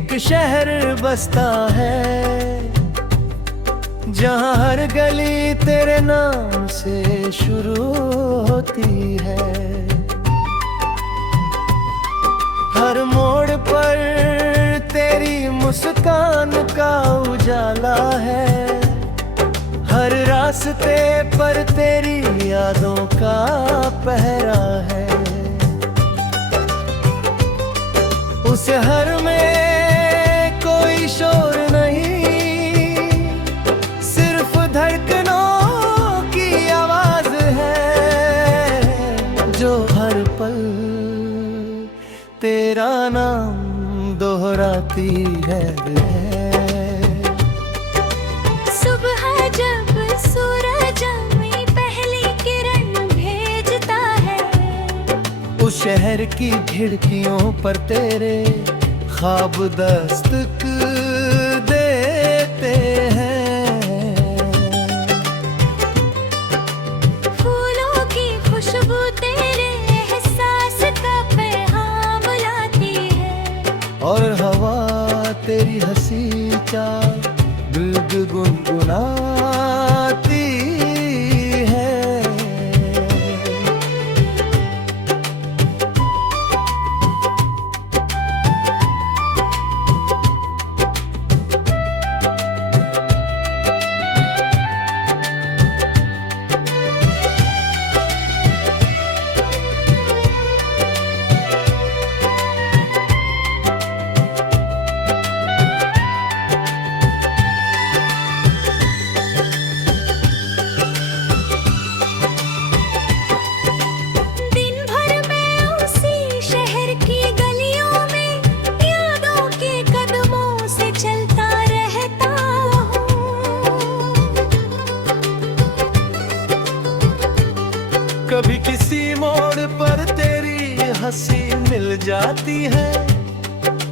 एक शहर बसता है जहाँ हर गली तेरे नाम से शुरू होती है। हर मोड़ पर तेरी मुस्कान का उजाला है, हर रास्ते पर तेरी यादों का पहरा है। उस शहर में कोई शोर नहीं, सिर्फ धड़कनों की आवाज है जो हर पल तेरा नाम दोहराती है। सुबह जब सूरज अपनी पहली किरण भेजता है, उस शहर की खिड़कियों पर तेरे ख्वाब दस्तक देते हैं। फूलों की खुशबू तेरे एहसास का पैगाम लाती है, और हवा तेरी हंसी चाल दिल गुनगुनाती है। कभी किसी मोड़ पर तेरी हंसी मिल जाती है,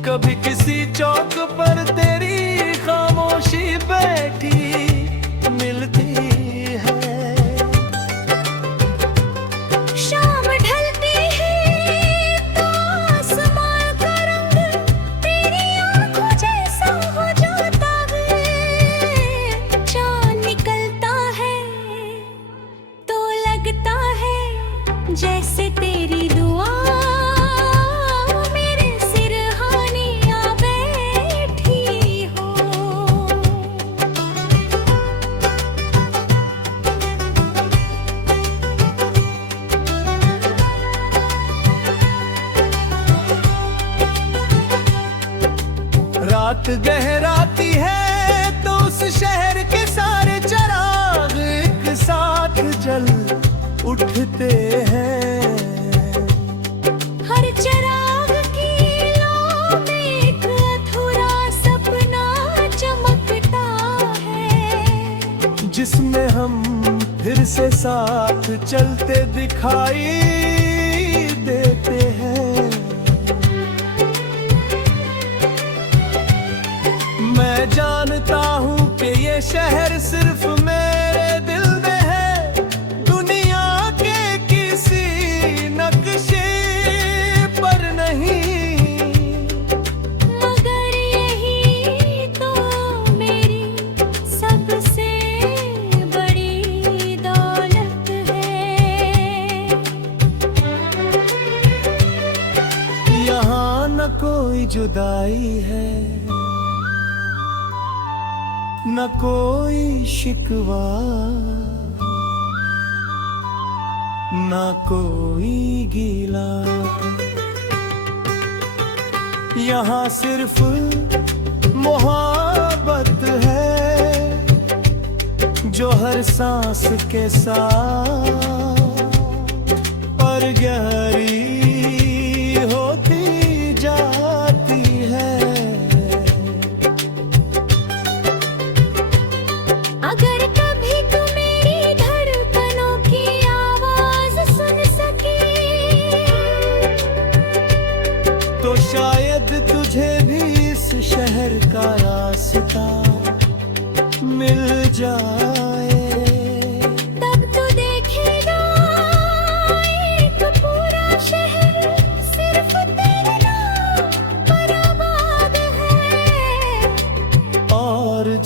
कभी किसी चौक पर तेरी खामोशी बैठी मिलती है। शाम ढलती है तो आसमान का रंग तेरी आंखों जैसा हो जाता है। चाँद निकलता है तो लगता है जैसे तेरी दुआ मेरे सिरहाने आ बैठी हो। रात गहराती है तो उस शहर के सारे चिराग एक साथ जल उठते हैं। हर चिराग की लौ में एक अधूरा सपना चमकता है, जिसमें हम फिर से साथ चलते दिखाई देते हैं। मैं जानता हूँ कि ये शहर सिर्फ मेरे दिल में है, दुनिया के किसी नक्शे पर नहीं। मगर यही तो मेरी सबसे बड़ी दौलत है। यहाँ न कोई जुदाई है, न कोई शिकवा, न कोई गीला। यहाँ सिर्फ मोहब्बत है जो हर सांस के साथ और गहरी होती जाती है। अगर कभी तू मेरी धड़कनों की आवाज सुन सके तो शायद तुझे भी इस शहर का रास्ता मिल जाए। तब तू देखेगा एक पूरा शहर सिर्फ तेरे नाम पर आबाद है।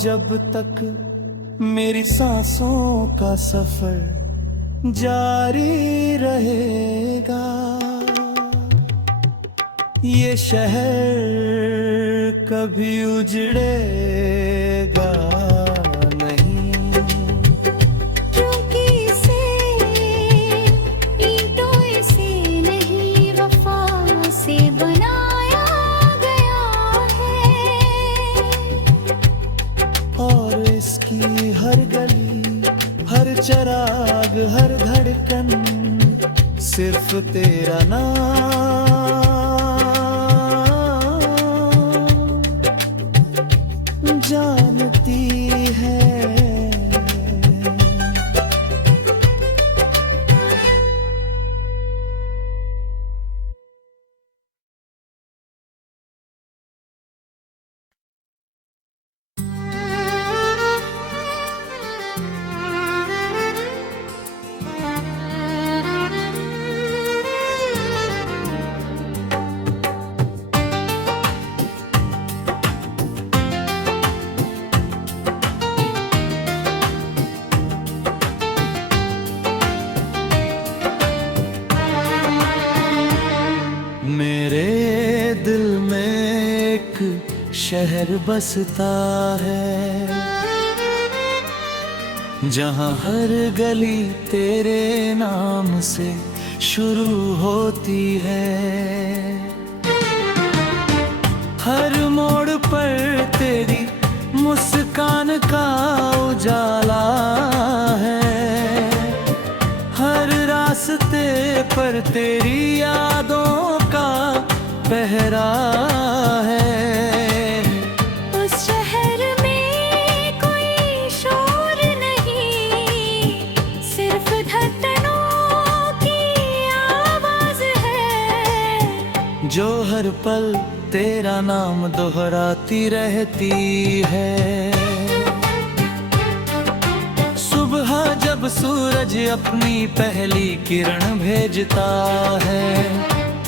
जब तक मेरी सांसों का सफर जारी रहेगा। ये शहर कभी उजड़ेगा नहीं, क्योंकि इसे ईंटों से नहीं वफा से बनाया गया है। और इसकी हर गली, हर चराग, हर धड़कन सिर्फ तेरा नाम जानती है। मेरे दिल में एक शहर बसता है, जहाँ हर गली तेरे नाम से शुरू होती है। हर मोड़ पर तेरी मुस्कान का उजाला है, हर रास्ते पर तेरी यादों का पहरा है। उस शहर में कोई शोर नहीं, सिर्फ धड़कनों की आवाज है, जो हर पल तेरा नाम दोहराती रहती है। सुबह जब सूरज अपनी पहली किरण भेजता है,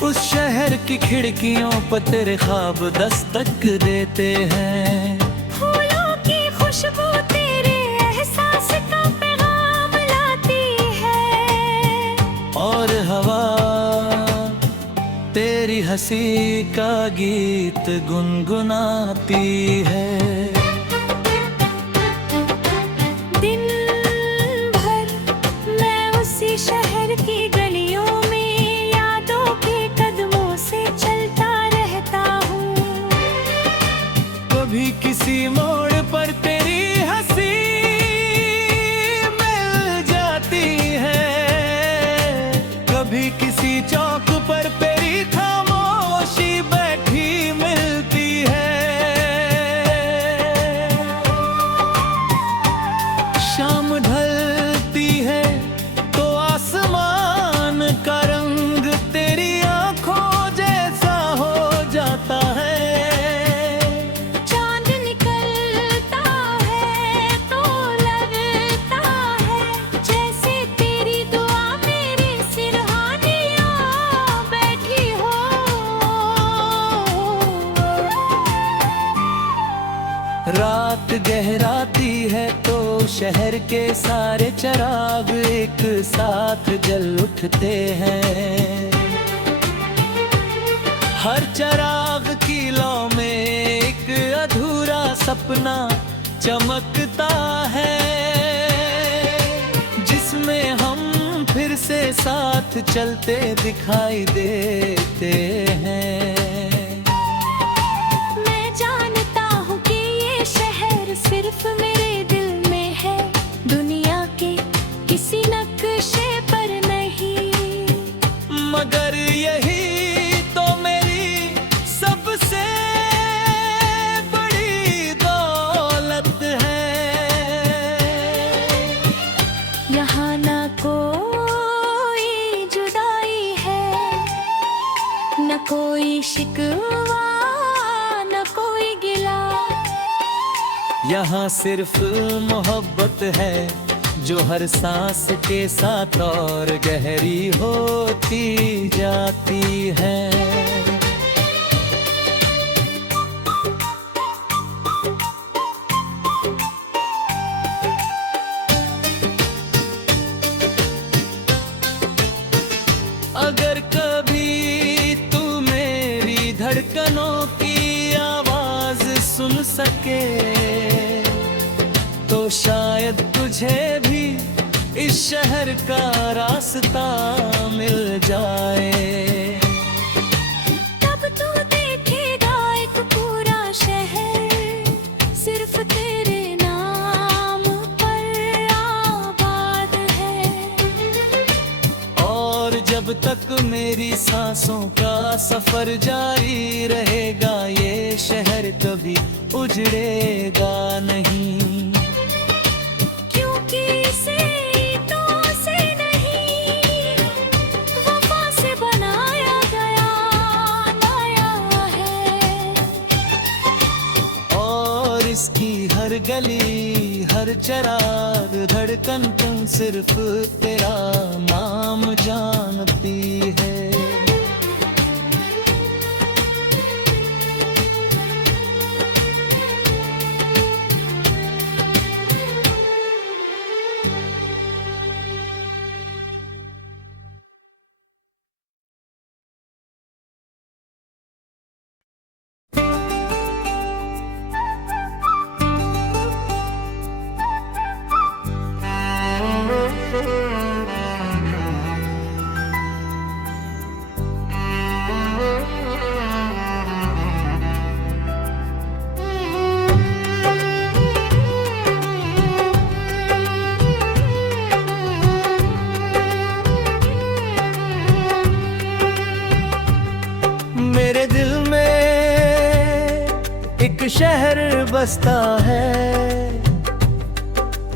उस शहर की खिड़कियों पर तेरे ख्वाब दस्तक देते हैं। फूलों की खुशबू तेरे एहसास का पैगाम लाती है, और हवा तेरी हंसी का गीत गुनगुनाती है। दिन भर मैं उसी शहर की गलियों में यादों के कदमों से चलता रहता हूँ। कभी किसी मोड़ पर तेरी हंसी मिल जाती है, कभी किसी चौक पर तेरी खामोशी बैठी मिलती है। शाम ढलती है तो आसमान का रंग तेरी आंखों जैसा हो जाता है। चांद निकलता है तो लगता है जैसे तेरी दुआ मेरे सिरहानियां बैठी हो। रात गहराती है तो शहर के सारे चिराग एक साथ जल उठते हैं। हर चिराग की लौ में एक अधूरा सपना चमकता है, जिसमें हम फिर से साथ चलते दिखाई देते हैं। मैं जानता हूँ कि ये शहर सिर्फ मेरे दिल में है, दुनिया के किसी नक्शे पर नहीं। मगर यही तो मेरी सबसे बड़ी दौलत है। यहाँ ना कोई जुदाई है, न कोई शिकवा, न कोई गिला। यहाँ सिर्फ मोहब्बत है, जो हर सांस के साथ और गहरी होती जाती है। धड़कनों की आवाज सुन सके, तो शायद तुझे भी इस शहर का रास्ता मिल जाए। तब तू देखेगा एक पूरा शहर सिर्फ तेरे नाम पर आबाद है। और जब तक मेरी सांसों का सफर जारी रहेगा, ये शहर कभी उजड़ेगा नहीं। क्योंकि इसे ईंटों से नहीं, वफा से बनाया गया है। और इसकी हर गली, हर चराग, धड़कन तुम सिर्फ तेरा नाम जानती है। मेरे दिल में एक शहर बसता है,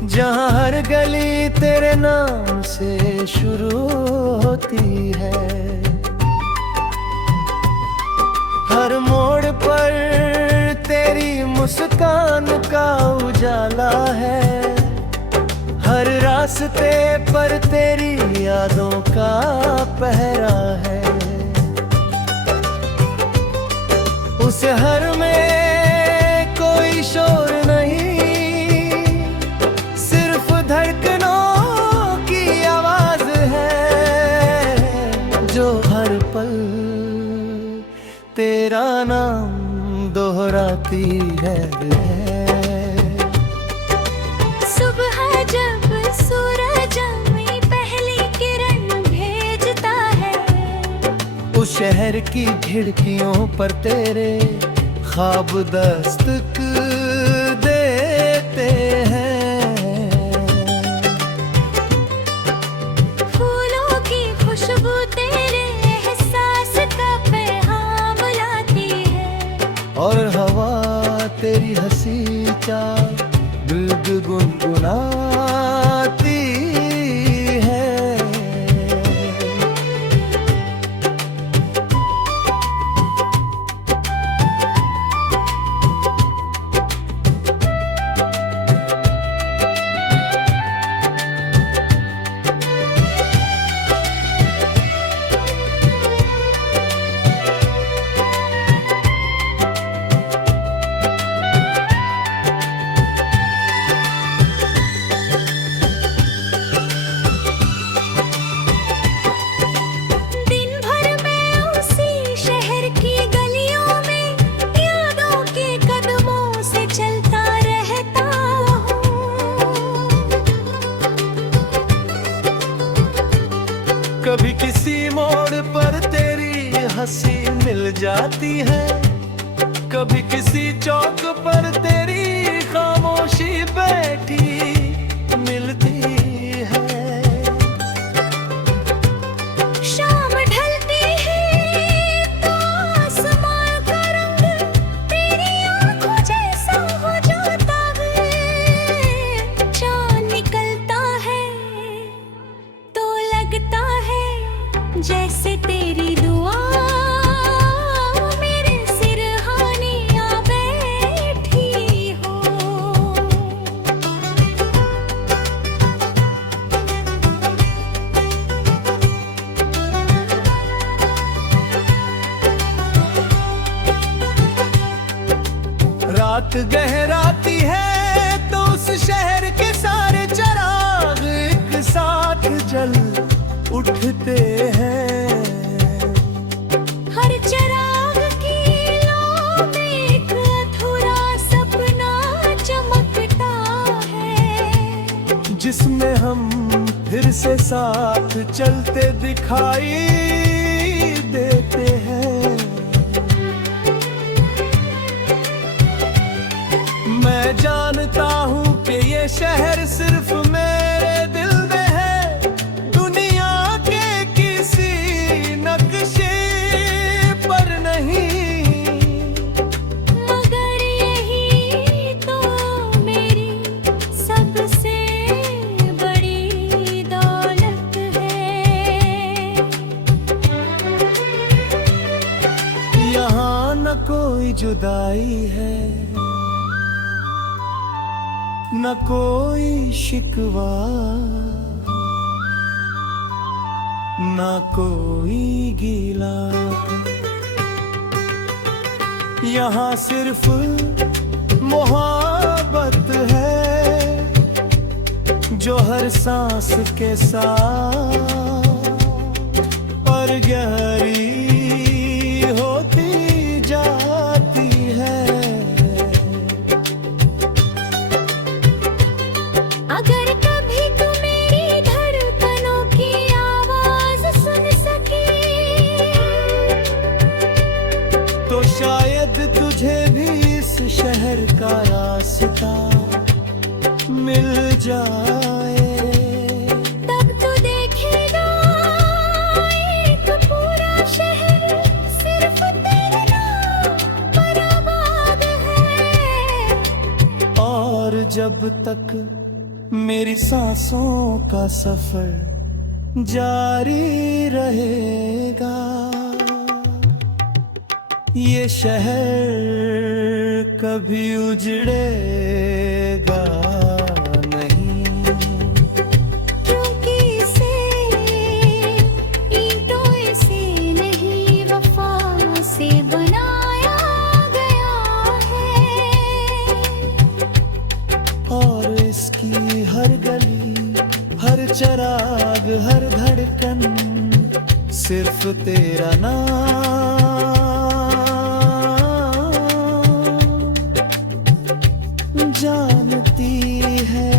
जहाँ हर गली तेरे नाम से शुरू होती है। हर मोड़ पर तेरी मुस्कान का उजाला है, हर रास्ते पर तेरी यादों का पहरा है। उस शहर में कोई शोर नहीं, सिर्फ धड़कनों की आवाज है, जो हर पल तेरा नाम दोहराती है। सुबह जब सूरज अपनी पहली किरण भेजता है, उस शहर की खिड़कियों पर तेरे ख्वाब दस्तक देते हैं। फूलों की खुशबू तेरे एहसास का पैगाम लाती है, और हवा तेरी हंसी चाल दिल गुनगुनाती है। कभी किसी मोड़ पर तेरी हंसी मिल जाती है, कभी किसी चौक पर तेरी खामोशी बैठी मिलती है। शाम ढलती है तो आसमान का रंग तेरी आंखों जैसा हो जाता है। चाँद निकलता है तो लगता है जैसे तेरी दुआ मेरे सिरहाने आ बैठी हो। रात गहराती है तो उस शहर के सारे चिराग एक साथ जल उठते हैं। हर चिराग की जिसे साथ चलते दिखाई देते हैं। मैं जानता हूँ कि ये शहर सिर्फ मेरे दिल में है, दुनिया के किसी नक्शे पर नहीं। मगर यही तो मेरी सबसे बड़ी दौलत है। यहाँ न कोई जुदाई है, न कोई शिकवा, न कोई गीला। यहाँ सिर्फ मोहब्बत है जो हर सांस के साथ और गहरी होती जाती है। अगर कभी तू मेरी धड़कनों की आवाज सुन सके तो शायद तुझे भी इस शहर का रास्ता मिल जाए। तब तू देखेगा एक पूरा शहर सिर्फ तेरे नाम पर आबाद है। और जब तक मेरी सांसों का सफर जारी रहेगा, ये शहर कभी उजड़ेगा नहीं। क्योंकि इसे ईंटों से नहीं वफा से बनाया गया है। और इसकी हर गली, हर चराग, हर धड़कन सिर्फ तेरा नाम जानती है।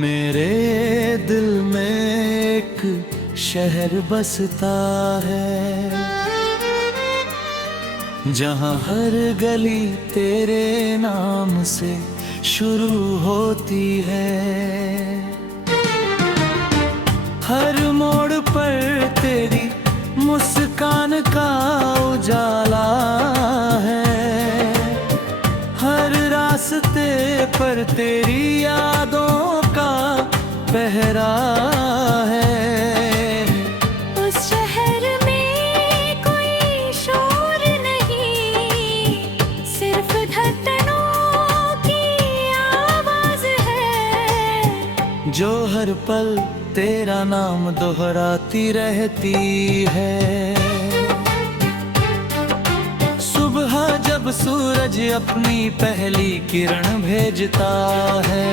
मेरे दिल में एक शहर बसता है, जहाँ हर गली तेरे नाम से शुरू होती है। हर मोड़ पर तेरी मुस्कान का उजाला है, हर रास्ते पर तेरी यादों का पहरा है। उस शहर में कोई शोर नहीं, सिर्फ धड़कनों की आवाज है जो हर पल तेरा नाम दोहराती रहती है। सुबह जब सूरज अपनी पहली किरण भेजता है,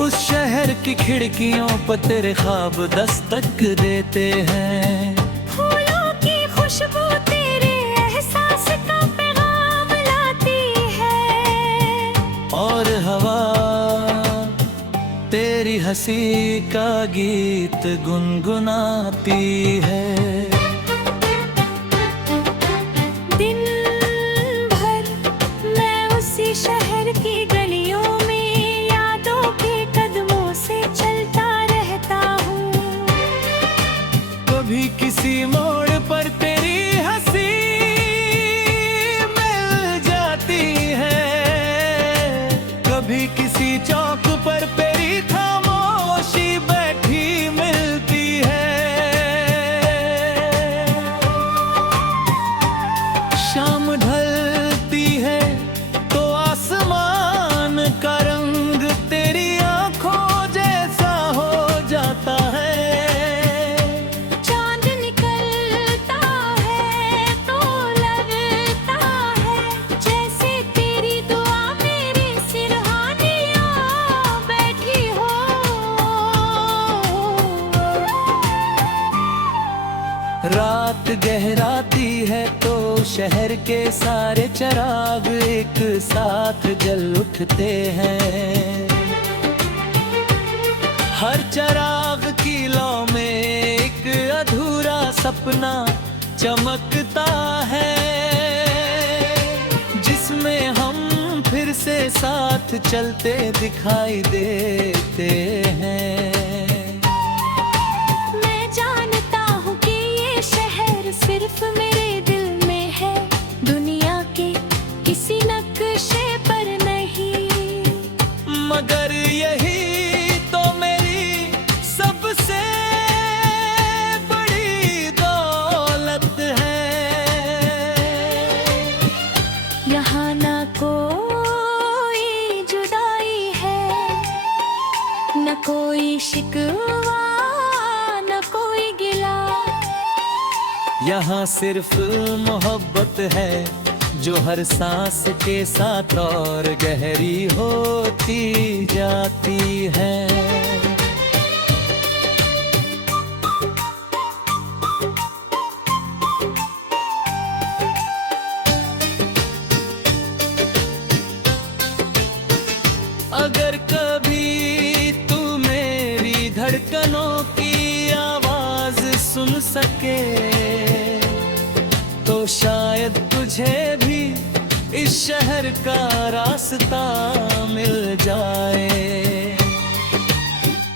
उस शहर की खिड़कियों पर तेरे ख्वाब दस्तक देते हैं। फूलों की खुशबू तेरे एहसास का पैगाम लाती है, और हवा तेरी हंसी का गीत गुनगुनाती है। दिन भर मैं उसी शहर की गलियों में यादों के कदमों से चलता रहता हूँ। कभी किसी मोड़ पर तेरी हंसी मिल जाती है, कभी किसी चौक पर तेरी खामोशी बैठी मिलती है। शाम ढलती रात गहराती है तो शहर के सारे चिराग एक साथ जल उठते हैं। हर चिराग की लौ में एक अधूरा सपना चमकता है, जिसमें हम फिर से साथ चलते दिखाई देते हैं। मैं जानता हूँ कि ये शहर सिर्फ मेरे दिल में है, दुनिया के किसी नक्शे पर नहीं। मगर यही तो मेरी सबसे बड़ी दौलत है। यहाँ ना कोई जुदाई है, न कोई शिकवा, न कोई गिला। यहाँ सिर्फ मोहब्बत है जो हर सांस के साथ और गहरी होती जाती है। अगर कभी तू मेरी धड़कनों की आवाज सुन सके तो शायद तुझे भी इस शहर का रास्ता मिल जाए।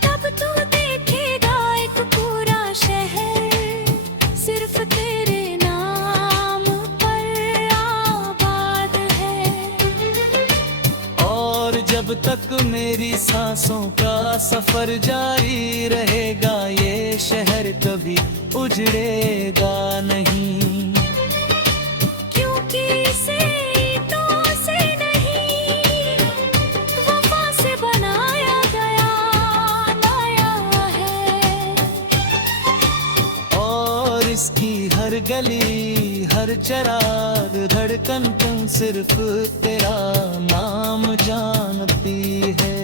तब तू देखेगा एक पूरा शहर सिर्फ तेरे नाम पर आबाद है। और जब तक मेरी सांसों का सफर जारी रहेगा ये शहर कभी उजड़ेगा नहीं। क्योंकि इसे ईंटों से नहीं, वफा से बनाया गया है। और इसकी हर गली हर चिराग धड़कन तुम सिर्फ तेरा नाम जानती है।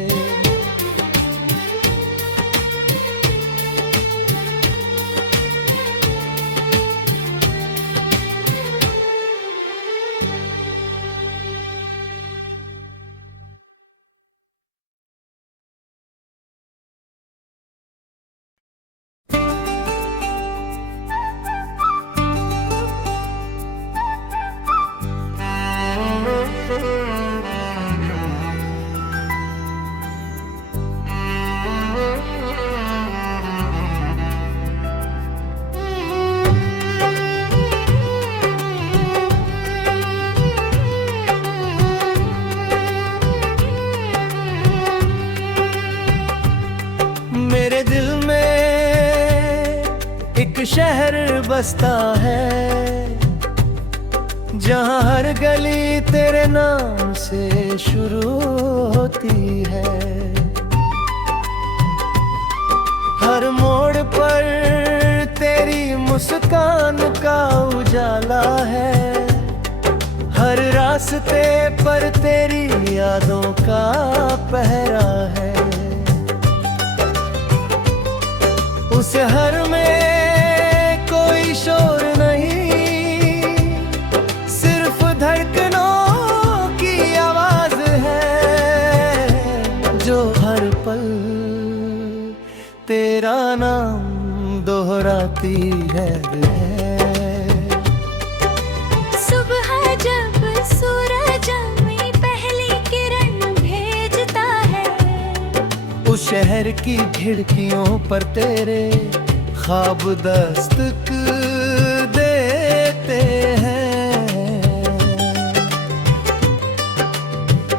मेरे दिल में एक शहर बसता है जहाँ हर गली तेरे नाम से शुरू होती है। हर मोड़ पर तेरी मुस्कान का उजाला है, हर रास्ते पर तेरी यादों का पहरा है। उस हर में कोई शोर नहीं, सिर्फ धड़कनों की आवाज है जो हर पल तेरा नाम दोहराती है। सुबह जब सूरज अपनी पहली किरण भेजता है, उस शहर की खिड़कियों पर तेरे ख्वाब दस्तक देते हैं।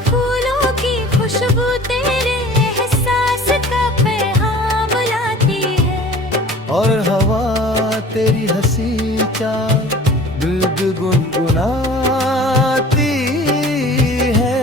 फूलों की खुशबू तेरे एहसास का पैगाम लाती है, और हवा तेरी हंसी चाल दिल गुनगुनाती है।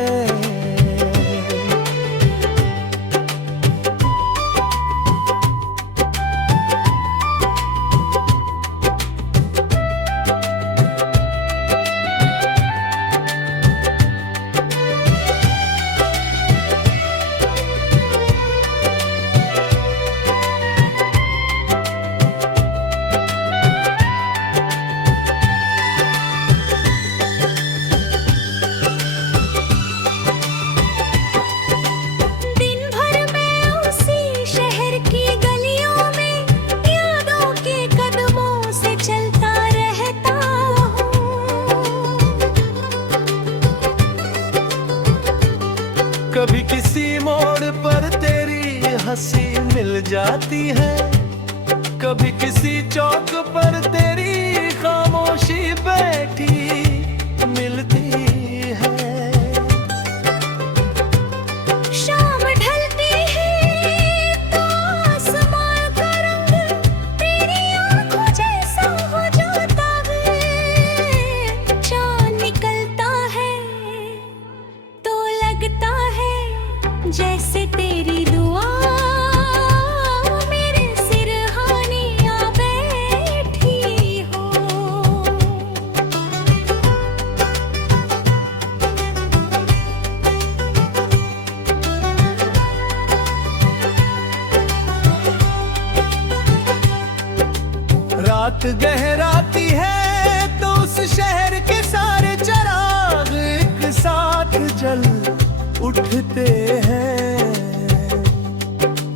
है। कभी किसी चौक पर तेरी खामोशी बैठी मिलती है। शाम ढलती है तो आसमान का रंग तेरी आंखों जैसा हो जाता है। चाँद निकलता है तो लगता है जैसे तेरी दुआ मेरे सिरहाने आ बैठी हो। रात गहराती है तो उस शहर के सारे चिराग एक साथ जल उठते हैं।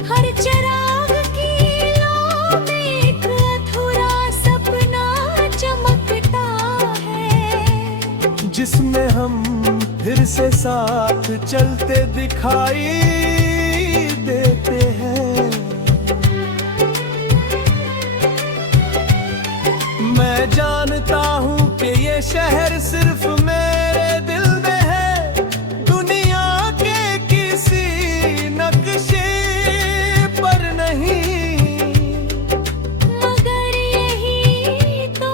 हर चिराग की लौ में एक अधूरा सपना चमकता है, जिसमें हम फिर से साथ चलते दिखाई देते हैं। मैं जानता हूँ कि ये शहर सिर्फ मेरे दिल में है, दुनिया के किसी नक्शे पर नहीं। मगर यही तो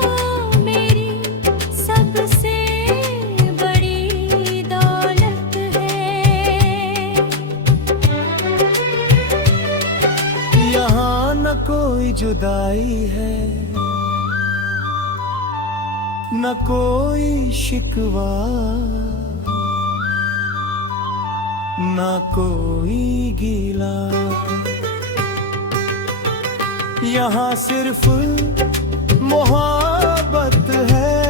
मेरी सबसे बड़ी दौलत है। यहाँ न कोई जुदाई है, न कोई शिकवा, न कोई गीला। यहाँ सिर्फ मोहब्बत है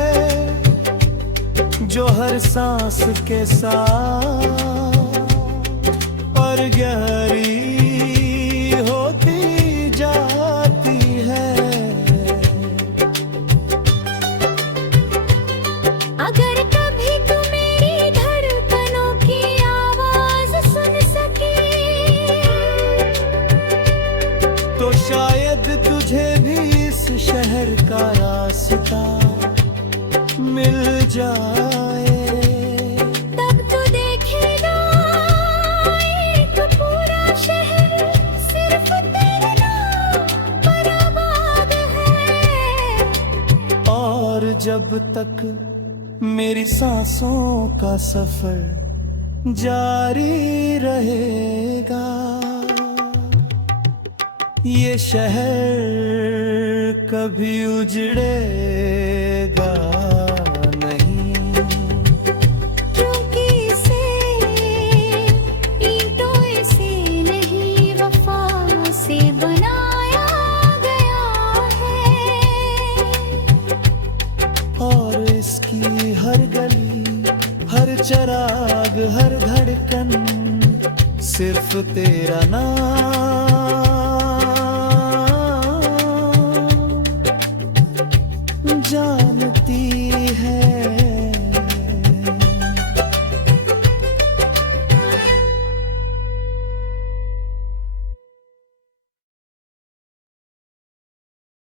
जो हर सांस के साथ और गहरी होती जाती है। अगर कभी तू मेरी धड़कनों की आवाज सुन सके तो शायद तुझे भी इस शहर का रास्ता मिल जाए। तब तू देखेगा एक पूरा शहर सिर्फ तेरे नाम पर आबाद है। और जब तक मेरी सांसों का सफर जारी रहेगा, ये शहर कभी उजड़ेगा नहीं। क्योंकि इसे ईंटों से नहीं वफा से बनाया गया है। और इसकी हर गली, हर चिराग, हर धड़कन सिर्फ तेरा नाम